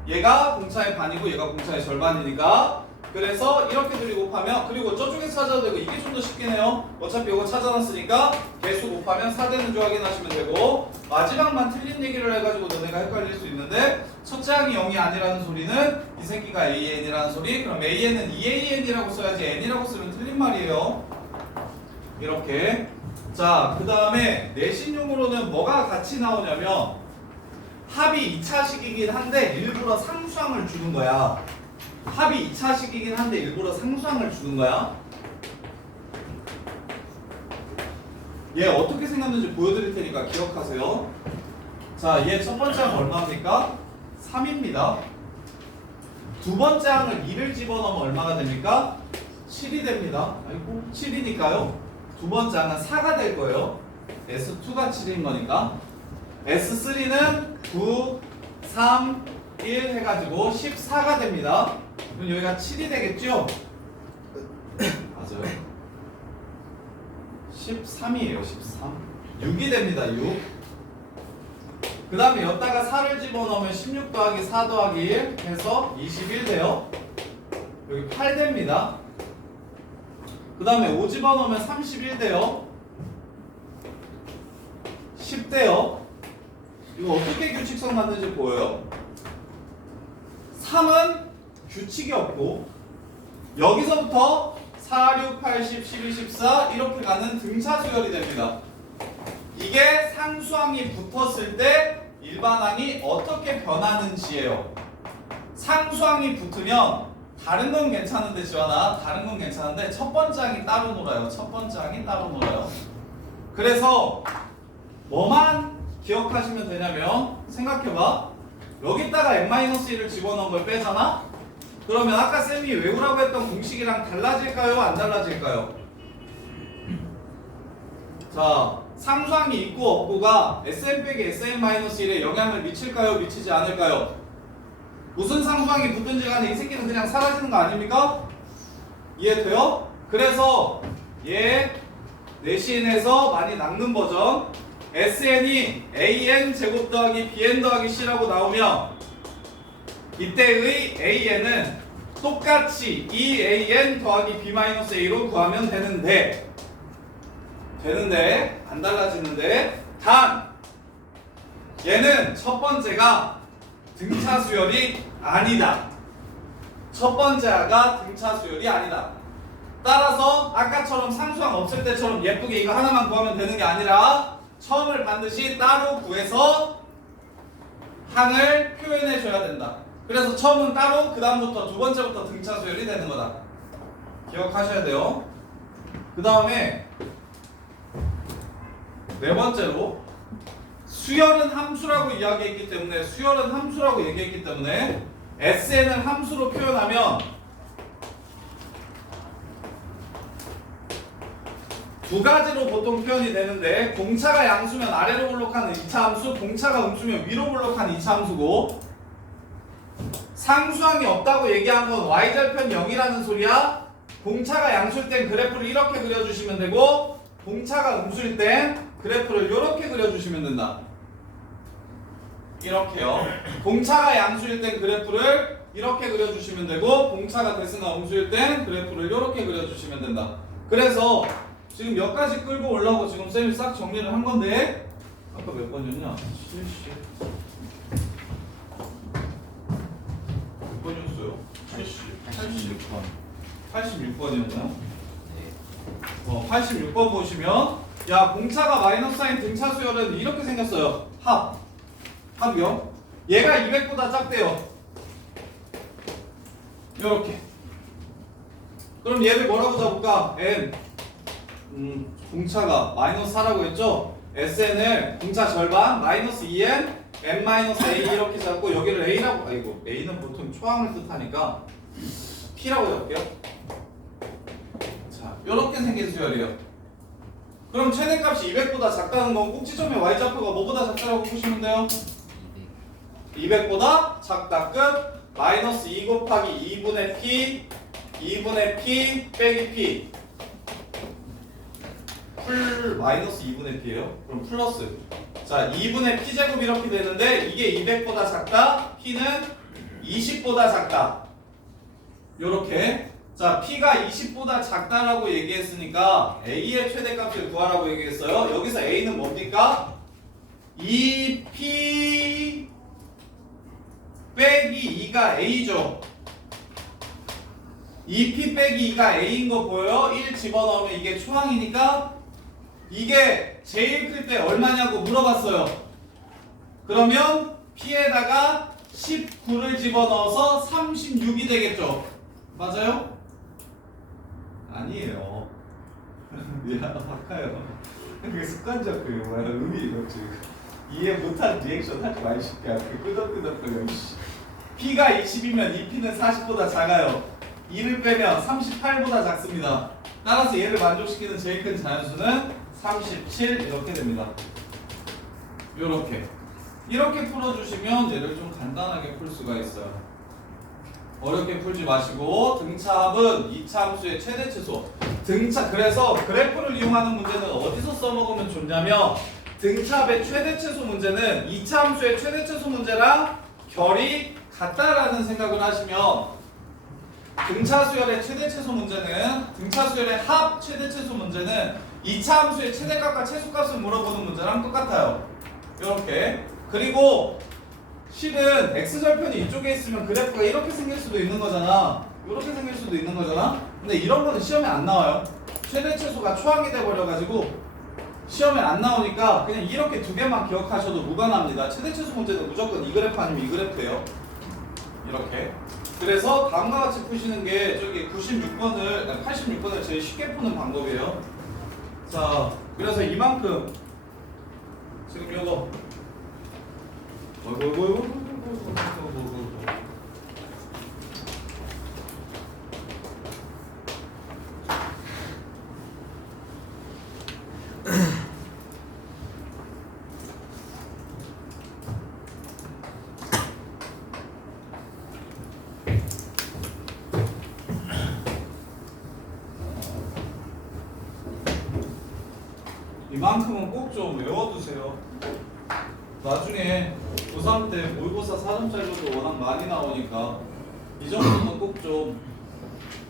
얘가 공차의 반이고 얘가 공차의 절반이니까. 그래서 이렇게 둘이 곱하면, 그리고 저쪽에 찾아도 되고, 이게 좀 더 쉽긴 해요. 어차피 이거 찾아놨으니까 개수 곱하면 4 되는 줄 확인하시면 되고, 마지막만 틀린 얘기를 해가지고 너네가 헷갈릴 수 있는데, 첫째 항이 0이 아니라는 소리는 이 새끼가 AN이라는 소리. 그럼 AN은 2AN이라고 써야지 N이라고 쓰면 틀린 말이에요. 이렇게. 자, 그 다음에 내신용으로는 뭐가 같이 나오냐면, 합이 2차식이긴 한데 일부러 상수항을 주는 거야. 합이 2차식이긴 한데 일부러 상수항을 주는 거야. 얘 어떻게 생겼는지 보여드릴 테니까 기억하세요. 자, 얘 첫 번째 항 얼마입니까? 3입니다. 두 번째 항을 2를 집어넣으면 얼마가 됩니까? 7이 됩니다. 아이고, 7이니까요. 두 번째 항은 4가 될 거예요. S2가 7인 거니까. S3는 9, 3, 1 해가지고 14가 됩니다. 그럼 여기가 7이 되겠죠? 맞아요. 13이에요. 13. 6이 됩니다. 6. 그 다음에 여기다가 4를 집어넣으면 16 더하기 4 더하기 1 해서 21 돼요. 여기 8 됩니다. 그 다음에 5 집어넣으면 31 돼요. 10 돼요. 이거 어떻게 규칙성 맞는지 보여요? 3은 규칙이 없고 여기서부터 4, 6, 8, 10, 12, 14 이렇게 가는 등차 수열이 됩니다. 이게 상수항이 붙었을 때 일반항이 어떻게 변하는지예요. 상수항이 붙으면 다른 건 괜찮은데 지원아, 다른 건 괜찮은데 첫 번째 항이 따로 놀아요. 첫 번째 항이 따로 놀아요. 그래서 뭐만 기억하시면 되냐면 생각해봐. 여기다가 n-1을 집어넣은 걸 빼잖아? 그러면 아까 쌤이 외우라고 했던 공식이랑 달라질까요? 안 달라질까요? 자, 상수항이 있고 없고가 Sn 빼기 Sn-1에 영향을 미칠까요? 미치지 않을까요? 무슨 상수항이 붙든지 간에 이 새끼는 그냥 사라지는 거 아닙니까? 이해돼요? 그래서 얘 내신에서 많이 낚는 버전 Sn이 an 제곱 더하기 bn 더하기 c라고 나오면 이때의 an은 똑같이 2an 더하기 b-a로 구하면 되는데 안 달라지는데 단 얘는 첫 번째가 등차 수열이 아니다. 첫 번째가 등차 수열이 아니다. 따라서 아까처럼 상수항 없을 때처럼 예쁘게 이거 하나만 구하면 되는 게 아니라 처음을 반드시 따로 구해서 항을 표현해 줘야 된다. 그래서 처음은 따로 그 다음부터 두 번째부터 등차 수열이 되는 거다. 기억하셔야 돼요. 그 다음에 네 번째로 수열은 함수라고 이야기했기 때문에 수열은 함수라고 얘기했기 때문에 SN을 함수로 표현하면 두 가지로 보통 표현이 되는데 공차가 양수면 아래로 블록하는 2차 함수, 공차가 음수면 위로 블록하는 2차 함수고 상수항이 없다고 얘기한 건 y절편 0이라는 소리야. 공차가 양수일 땐 그래프를 이렇게 그려주시면 되고 공차가 음수일 땐 그래프를 이렇게 그려주시면 된다. 이렇게요. 공차가 양수일 땐 그래프를 이렇게 그려주시면 되고 공차가 대수나 음수일 땐 그래프를 이렇게 그려주시면 된다. 그래서 지금 몇 가지 끌고 올라오고 지금 쌤이 싹 정리를 한 건데 아까 몇 번이었냐? 70 몇 번이었어요? 70 86번이었나요? 86번 보시면 야 공차가 마이너스 사인 등차 수열은 이렇게 생겼어요. 합이요. 얘가 200보다 작대요. 요렇게. 그럼 얘를 뭐라고 잡을까? n 공차가 마이너스 4라고 했죠? SN을 공차 절반 마이너스 2n n-a 이렇게 잡고 여기를 a라고 아이고 a는 보통 초항을 뜻하니까 p라고 잡을게요. 자, 요렇게 생긴 수열이에요. 그럼 최대값이 200보다 작다는 건 꼭지점의 y좌표가 뭐보다 작다라고 보시면 돼요? 200보다 작다 끝 마이너스 2 곱하기 2분의 p 빼기 p 풀 마이너스 2분의 p예요? 그럼 플러스 자 2분의 p제곱 이렇게 되는데 이게 200보다 작다 p는 20보다 작다 요렇게 자 p가 20보다 작다라고 얘기했으니까 a의 최대값을 구하라고 얘기했어요. 여기서 a는 뭡니까? 2p 빼기 2가 a죠. 2p 빼기 2가 a인 거 보여요? 1 집어넣으면 이게 초항이니까 이게 제일 클 때 얼마냐고 물어봤어요. 그러면 p에다가 19를 집어넣어서 36이 되겠죠. 맞아요? 아니에요. 미안, 박하요. 그게 습관적 그 뭐야 의미 이렇지. 이해 못한 리액션 하지 마십시오. 그 끄덕끄덕거려. p가 20이면 이 p는 40보다 작아요. 2를 빼면 38보다 작습니다. 따라서 얘를 만족시키는 제일 큰 자연수는 37 이렇게 됩니다. 이렇게 풀어주시면 얘를 좀 간단하게 풀 수가 있어요. 어렵게 풀지 마시고 등차합은 2차 함수의 최대 최소. 그래서 그래프를 이용하는 문제는 어디서 써먹으면 좋냐면 등차의 최대 최소 문제는 2차 함수의 최대 최소 문제랑 결이 같다라는 생각을 하시면 등차 수열의 최대 최소 문제는 등차 수열의 합 최대 최소 문제는 2차 함수의 최대값과 최소값을 물어보는 문제랑 똑같아요. 이렇게. 그리고 실은 x절편이 이쪽에 있으면 그래프가 이렇게 생길 수도 있는 거잖아. 이렇게 생길 수도 있는 거잖아. 근데 이런 거는 시험에 안 나와요. 최대 최소가 초항이 돼버려가지고 시험에 안 나오니까 그냥 이렇게 두 개만 기억하셔도 무관합니다. 최대 최소 문제는 무조건 이 그래프 아니면 이 그래프예요. 이렇게. 그래서 다음과 같이 푸시는 게 저기 96번을 86번을 제일 쉽게 푸는 방법이에요. 자, 그래서 이만큼 지금 요거 이만큼은 꼭 좀 외워두세요. 나중에 고3 때 모의고사 4점짜리도 워낙 많이 나오니까 이 정도는 꼭 좀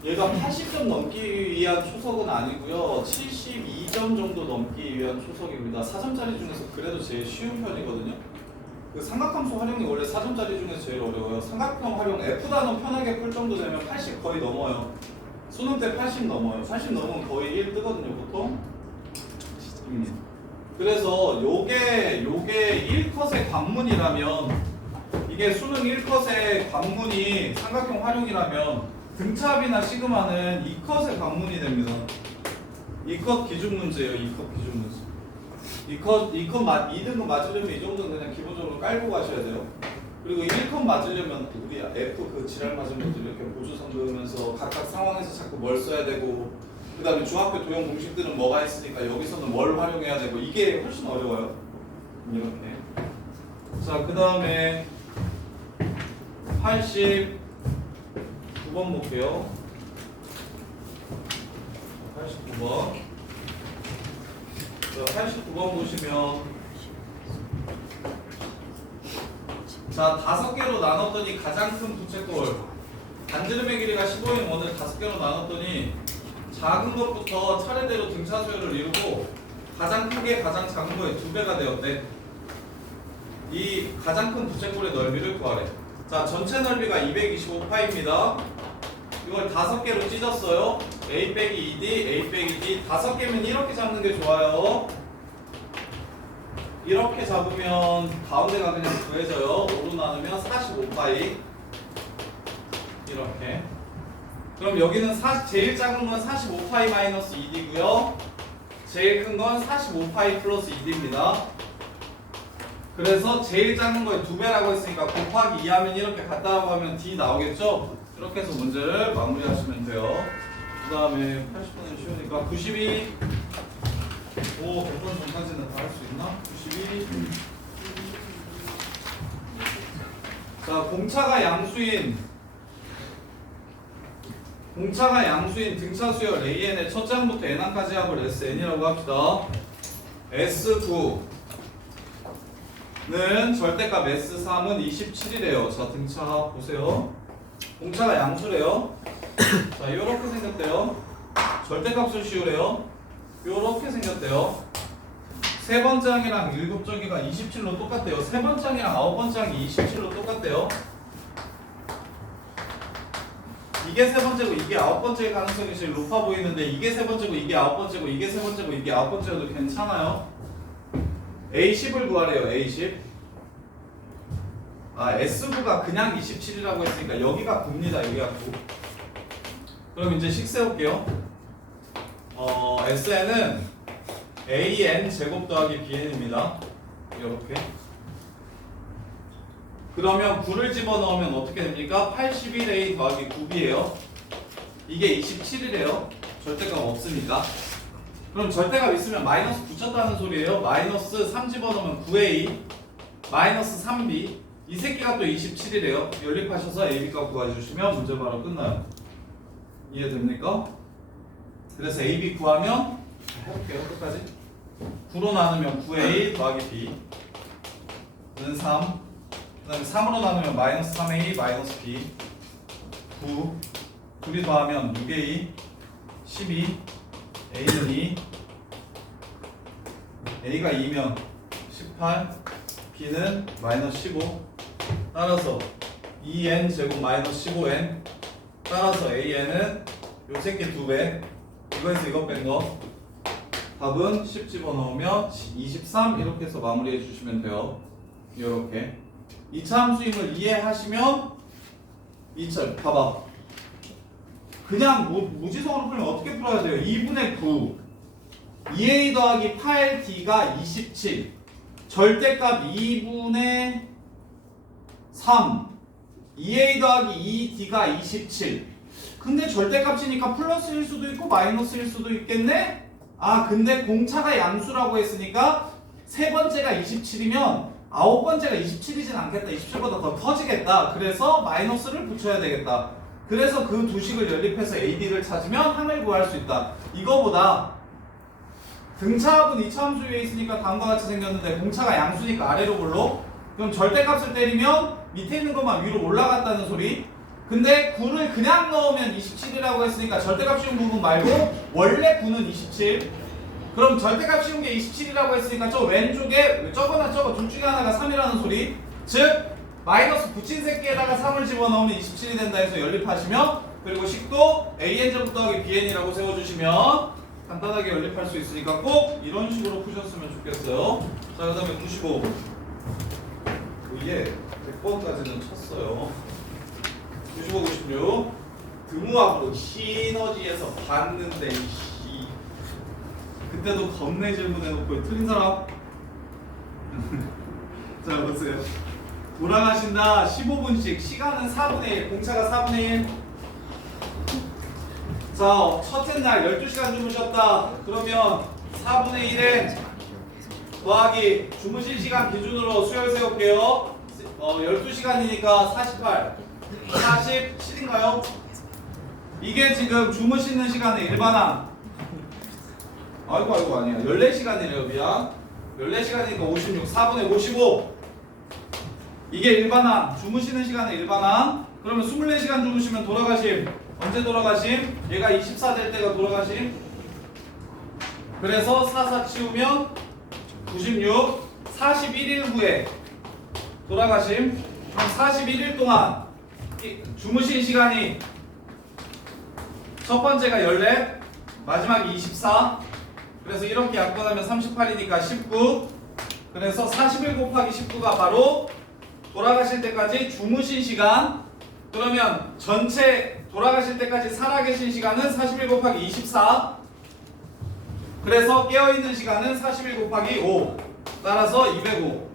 얘가 80점 넘기 위한 초석은 아니고요. 72점 정도 넘기 위한 초석입니다. 4점짜리 중에서 그래도 제일 쉬운 편이거든요. 그 삼각함수 활용이 원래 4점짜리 중에서 제일 어려워요. 삼각형 활용 F단원 편하게 풀 정도 되면 80 거의 넘어요. 수능 때 80 넘어요. 80 넘으면 거의 1 뜨거든요, 보통. 그래서 요게 1컷의 관문이라면 이게 수능 1컷의 관문이 삼각형 활용이라면 등차합이나 시그마는 2컷의 관문이 됩니다. 2컷 기준 문제예요. 2컷 기준 문제. 2등급 맞으려면 이 정도는 그냥 기본적으로 깔고 가셔야 돼요. 그리고 1컷 맞으려면 우리 F 그 지랄 맞은 것들 이렇게 보조선 그으면서 각각 상황에서 자꾸 뭘 써야 되고 그 다음에 중학교 도형 공식들은 뭐가 있으니까 여기서는 뭘 활용해야 되고 이게 훨씬 어려워요. 이렇게. 자, 그 다음에 89번 볼게요. 89번. 자, 89번 보시면 자, 5개로 나눴더니 가장 큰 부채꼴 반지름의 길이가 15인 원을 5개로 나눴더니 작은 것부터 차례대로 등차 수열을 이루고 가장 큰 게 가장 작은 거의 2배가 되었대. 이 가장 큰 부채꼴의 넓이를 구하래. 자, 전체 넓이가 225파입니다. 이걸 5개로 찢었어요. A 빼기 2D, A 빼기 D 5개면 이렇게 잡는 게 좋아요. 이렇게 잡으면 가운데가 그냥 구해져요. 5로 나누면 45파이. 이렇게. 그럼 여기는 제일 작은 건 45파이 마이너스 2D고요. 제일 큰 건 45파이 플러스 2D입니다. 그래서 제일 작은 거에 2배라고 했으니까 곱하기 2 하면 이렇게 갔다라고 하면 D 나오겠죠? 이렇게 해서 문제를 마무리하시면 돼요. 그 다음에 80분은 쉬우니까 92 오, 100번 전까지는 다 할 수 있나? 92 자, 공차가 양수인 등차 수열 AN의 첫 장부터 N항까지 합을 SN이라고 합시다. S9는 절대값 S3은 27이래요. 자, 등차 보세요. 공차가 양수래요. 자, 요렇게 생겼대요. 절대값을 씌우래요. 요렇게 생겼대요. 세 번째 항이랑 일곱 저기가 27로 똑같대요. 세 번째 항이랑 아홉 번째 항이 27로 똑같대요. 이게 세 번째고 이게 아홉 번째일 가능성이 제일 높아 보이는데 이게 세 번째고 이게 아홉 번째고 이게 세 번째고 이게 아홉 번째여도 괜찮아요. A10을 구하래요. A10. S9가 그냥 27이라고 했으니까 여기가 9입니다. 여기가 9. 그럼 이제 식 세울게요. SN은 AN 제곱 더하기 BN입니다. 이렇게. 그러면 9를 집어넣으면 어떻게 됩니까? 81A 더하기 9B예요. 이게 27이래요. 절대값 없으니까. 그럼 절대값 있으면 마이너스 붙였다는 소리예요. 마이너스 3 집어넣으면 9A 마이너스 3B 이 새끼가 또 27이래요. 연립하셔서 AB값 구해주시면 문제 바로 끝나요. 이해됩니까? 그래서 AB 구하면 해볼게요. 끝까지. 9로 나누면 9a 더하기 b는 3. 그 다음에 3으로 나누면 마이너스 3a 마이너스 b 9. 둘이 더하면 6a 12 a는 2 a가 2면 18 b는 마이너스 15 따라서 2n 제곱 마이너스 15n 따라서 an은 요 새끼 2배 이거에서 이거 뺀거 답은 10 집어넣으면 23 이렇게 해서 마무리해 주시면 돼요. 이렇게 2차 함수임을 이해하시면 2차 봐봐 그냥 무지성으로 풀면 어떻게 풀어야 돼요? 2분의 9 2a 더하기 8d가 27 절대값 2분의 3 2a 더하기 2d가 27 근데 절대값이니까 플러스일 수도 있고 마이너스일 수도 있겠네? 아 근데 공차가 양수라고 했으니까 세 번째가 27이면 아홉 번째가 27이진 않겠다 27보다 더 커지겠다 그래서 마이너스를 붙여야 되겠다 그래서 그 두 식을 연립해서 AD를 찾으면 항을 구할 수 있다 이거보다 등차합은 2차 함수 위에 있으니까 다음과 같이 생겼는데 공차가 양수니까 아래로 굴러 그럼 절대값을 때리면 밑에 있는 것만 위로 올라갔다는 소리 근데 9를 그냥 넣으면 27이라고 했으니까 절대값 씌운 부분 말고 원래 9는 27 그럼 절대값 씌운 게 27이라고 했으니까 저 왼쪽에 저거나 저거 둘 중에 하나가 3이라는 소리 즉 마이너스 붙인 새끼에다가 3을 집어넣으면 27이 된다 해서 연립하시면 그리고 식도 AN제곱 더하기 BN이라고 세워주시면 간단하게 연립할 수 있으니까 꼭 이런 식으로 푸셨으면 좋겠어요. 자, 그 다음에 95 이게 100번까지는 쳤어요. 95, 96 등호합으로 시너지에서 봤는데 그때도 겁내 질문해놓고 틀린 사람 자 보세요. 돌아가신다 15분씩 시간은 4분의 1 공차가 4분의 1 자 첫째 날 12시간 주무셨다 그러면 4분의 1에 더하기 주무실 시간 기준으로 수열 세울게요 12시간이니까 48 47인가요? 이게 지금 주무시는 시간의 일반항 아이고 아니야 14시간이래요 미안 14시간이니까 56 4분의 55 이게 일반항 주무시는 시간의 일반항 그러면 24시간 주무시면 돌아가심 언제 돌아가심? 얘가 24 될 때가 돌아가심 그래서 44 치우면 96 41일 후에 돌아가심 그럼 41일 동안 주무신 시간이 첫 번째가 14 마지막이 24 그래서 이렇게 약분하면 38이니까 19 그래서 41 곱하기 19가 바로 돌아가실 때까지 주무신 시간 그러면 전체 돌아가실 때까지 살아계신 시간은 41 곱하기 24 그래서 깨어있는 시간은 41 곱하기 5 따라서 205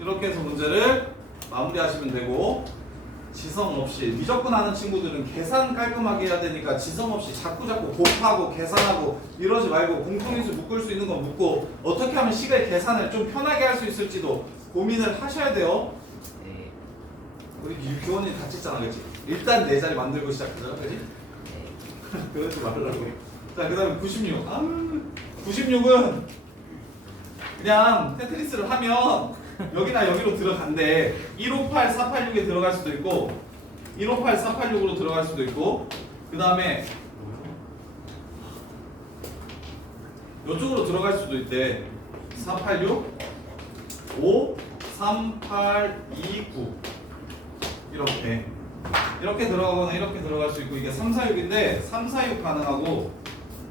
이렇게 해서 문제를 마무리하시면 되고 지성 없이 미적분 하는 친구들은 계산 깔끔하게 해야 되니까 지성 없이 자꾸 곱하고 계산하고 이러지 말고 공통인수 묶을 수 있는 건 묶고 어떻게 하면 식의 계산을 좀 편하게 할 수 있을지도 고민을 하셔야 돼요. 우리 교원이 같이 했잖아 그치? 일단 내 자리 만들고 시작하자 그치? 그러지 말라고. 자 그 다음에 96 96은 그냥 테트리스를 하면 여기나 여기로 들어간대 158, 486에 들어갈 수도 있고 158, 486으로 들어갈 수도 있고 그 다음에 이쪽으로 들어갈 수도 있대 486 5 3 8 2 9 이렇게 들어가거나 이렇게 들어갈 수 있고 이게 346인데 346 가능하고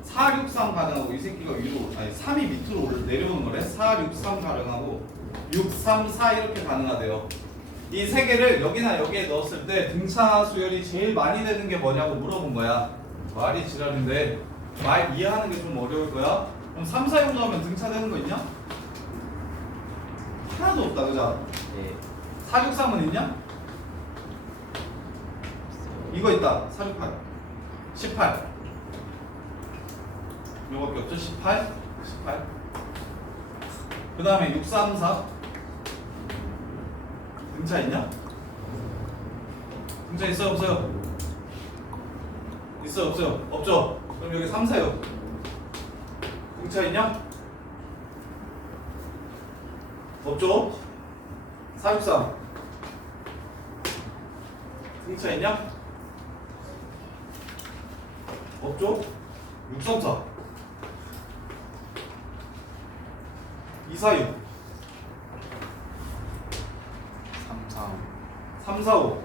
463 가능하고 이 새끼가 위로 아니 3이 밑으로 내려오는 거래 463 가능하고 634 이렇게 가능하대요. 이 세 개를 여기나 여기에 넣었을 때 등차 수열이 제일 많이 되는 게 뭐냐고 물어본 거야. 말이 지랄인데 말 이해하는 게 좀 어려울 거야. 그럼 3, 4, 6 넣으면 등차 되는 거 있냐? 하나도 없다 그죠? 네. 4, 6, 3은 있냐? 이거 있다 4, 6, 8 18 요거밖에 없죠? 18 그 다음에 6, 3, 4 등차 있냐? 등차 있어요 없어요? 있어요 없어요? 없죠? 그럼 여기 3, 4요 등차 있냐? 없죠? 43 승차 있냐? 없죠? 634 246 3, 4, 5, 345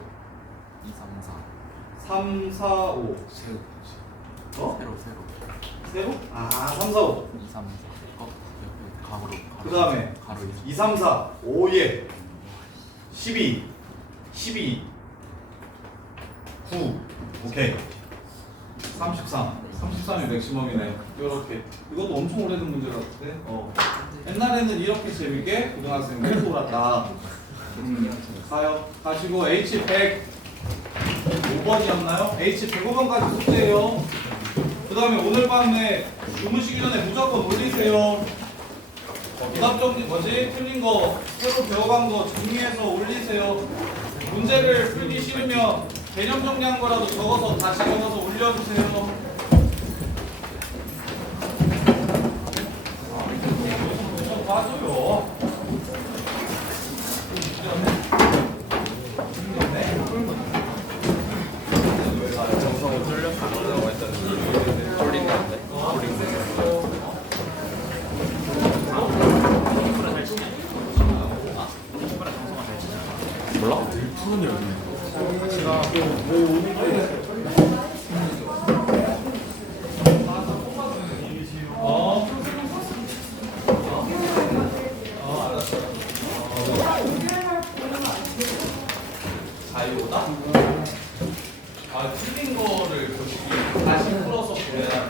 2, 3, 4 345 새우 어? 새로 세로? 아 345 2, 3, 4 옆에 가로 그 다음에 가로 2, 3, 4 5, 예 12 12 9 오케이 33 33이 맥시멈이네 요렇게 이것도 엄청 오래된 문제 같은데 옛날에는 이렇게 재밌게 고등학생들이 놀았다 가요 가시고 H100 5번이었나요? H105번까지 숙제해요 그 다음에 오늘 밤에 주무시기 전에 무조건 올리세요 오답 정리 뭐지? 틀린 거 새로 배워간 거 정리해서 올리세요 문제를 풀기 싫으면 개념 정리한 거라도 적어서 다시 적어서 올려주세요 좀 봐줘요 정성을 뚫렸다고 했더니 쫄린다는데 몰라? 푸는 일 자유다? 아, 틀린 거를 다시 풀어서 보내야